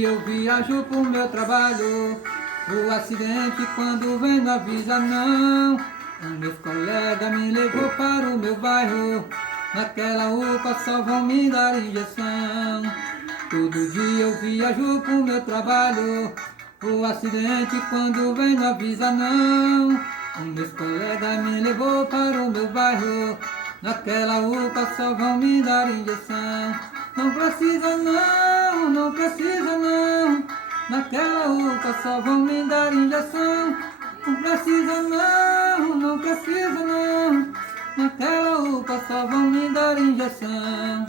dia eu viajo pro meu trabalho. O acidente quando vem não avisa não. Os meus colegas me levou para o meu bairro. Naquela UPA só vão me dar injeção. Todo dia eu viajo pro meu trabalho. O acidente quando vem não avisa não. Os meus colegas me levou para o meu bairro. Naquela UPA só vão me dar injeção. Não precisa não, não precisa não. Naquela UPA só vão me dar injeção. Não precisa não, não precisa não. Naquela UPA só vão me dar injeção.